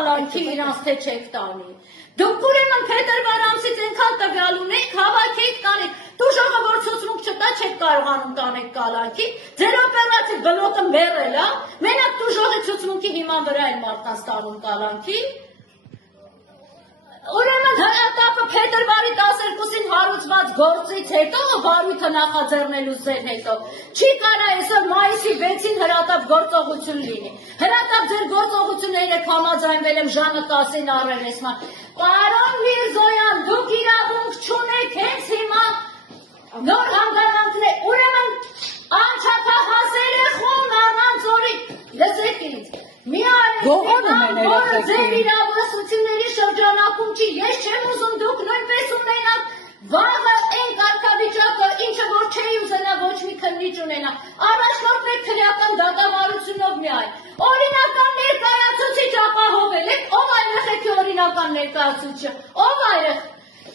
կալանքի իրանց թե չեք տանի։ Դուք ուրեմն փետրվար ամսից այնքան տվյալ ունեք, հավաքեք տանեք, դուժողը որ ցուցմունք չտա չեք կարողանում տանեք կալանքի, ձեր օպերացիվ բլոկը մեռել է, մենակ դուժողի ցուցմունքի հիման վրա են մարդկանց տանում կալանքի։ Ուրեմն հրատապը փետրվարի 12-ին հարուցված գործից հետո, վարույթը նախաձեռնելուց հետո, չի կարա այսօր մայիսի 6-ին հրատապ գործողություն լինի։ Հրատապ ձեր գործողությունները համաձայնվել եմ Ժանը 10-ին առերեսման։ Պարոն Միրզոյան, դուք իրավունք չունեք հենց հիմա նոր հանգամանքներ, ուրեմն անչափահաս երեխուն առանց օրի, լսեք ինձ, որ ձեր իրավասությունների շրջանակում չի, ես չեմ ուզում դուք նույնպես ունենաք, վաղը այն կարգավիճակը, ինչը որ չէի ուզենա ոչ մի քննիչ ունենա, առաջնորդվեք քրեական դատավարությունով միայն, օրինական ներկայացուցիչ ապահովել եք, ով այրեխեքի օրինական ներկայացուցիչը, ով այրեղ,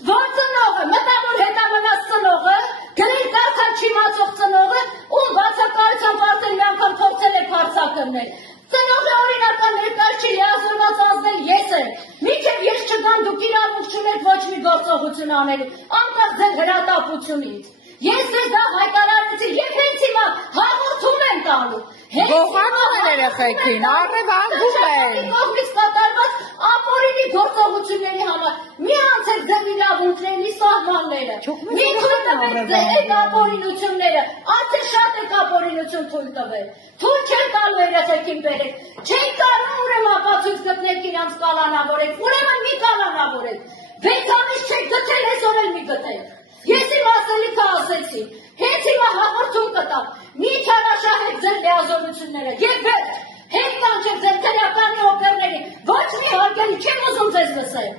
որ ծնողը, մտավոր հետամնաց ծնողը, գրել կարդալ չիմացող ծնողը, ում բացակայությամբ արդեն մի անգամ փորձել եք հարցակրնել, ծնողը օրինական ներկայացուցիչ լիազորված ազդել ես եմ, մինչև ես չգամ դուք իրավունք չունեք ոչ մի գործողություն անելու, անկախ ձեր հրատապությունից։ Ես ձեզ դա հայտարարեցի և հենց հիմա հաղորդում եմ տալու։ Գողանում են երեխեքին, առևանգում են։ Կողմից կատարված ապօրինի գործողությունների համար մի անցեք ձեր իրավունքների սահմանները։ Մի թույլ տվեք ձեր այդ ապօրինությունները, արդեն շատ եք ապօրինություն թույլ տվել։ Թույլ չեն տալու երեխեքին բերեք։ Չեն կարող ուրեմն ապացույց գտնեք իրանց կալանավորեք, ուրեմն մի կալանավորեք։ 6 ամիս չեք գտել, այսօր էլ մի գտեք։ Ես իմ ասելիքը ասեցի, հենց հիմա հաղորդում կտամ, մի չարաշահեք ձեր լիազորությունները, և վերջ, հետ կանչեք ձեր քրեականի օպերների, ոչ մի հարգելի, չեմ ուզում ձեզ լսել։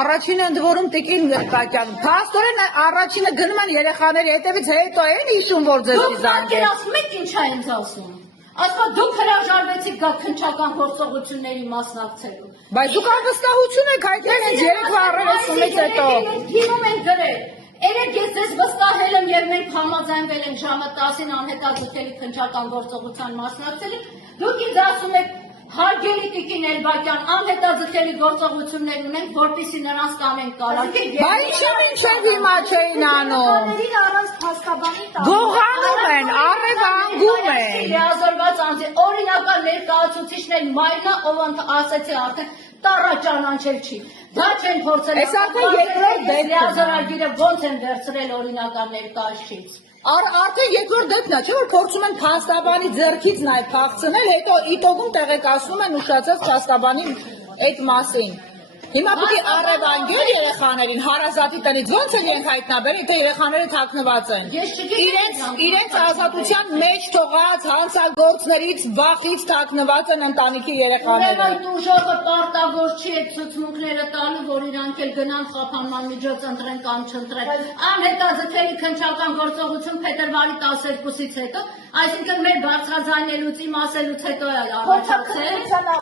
Առաջինը ընդ որում տիկին Գրպակյան, փաստորեն առաջինը գնում են երեխաների հետևից հետո են հիշում, որ ձեզ զանգել։ Դուք պատկերացնում եք ինչ է ինձ ասում։ Ասում դուք հրաժարվեցիք քննչական գործողությունների մասնակցելու։ Բայց դուք անվստահություն եք հայտնել հենց երեկվա առերեսումից հետո։ Դիմում են գրել։ Երեք ես ձեզ վստահել եմ և մենք համաձայնվել ենք ժամը 10-ին անհետաձգելի քննչական գործողության մասնակցելու, դուք ինձ ասում եք հարգելի տիկին Էլբակյան, անհետաձգելի գործողություններ ունենք, որպեսզի նրանց կանենք կալանքի։ Բայց ինչու մինչև հիմա չէին անում։ Գողանում են, առևանգում են։ Լիազորված անձի օրինական ներկայացուցիչներ մայրնա, ով ասեցի արդեն տառաճանանչել չի։ Դա չեն փորձել։ Այս արդեն երկրորդ դեպքն է։ Լիազորագիրը ոնց են վերցրել օրինական ներկայացուցիչ։ Արդեն երկրորդ դեպքն է, չէ՞ որ փորձում են փաստաբանի ձեռքից նաև փախցնել, հետո իտոգում տեղեկացնում են ուշացած փաստաբանի այդ մասին։ Հիմա պիտի առևանգել երեխաներին հարազատի տնից, ոնց են իրենք հայտնաբերել, եթե երեխաները թաքնված են։ Իրենց ազատության մեջ թողած հանցագործներից վախից թաքնված են ընտանիքի երեխաները։ Ուրեմն ուժողը պարտավոր չի այդ ցուցմունքները տալու, որ իրանք էլ գնան խափանման միջոց ընտրեն կամ չընտրեն։ Անհետաձգելի քննչական գործողություն փետրվարի 12-ից հետո, այսինքն մեր բարձրաձայնելուց իմ ասելուց հետո է առաջացել։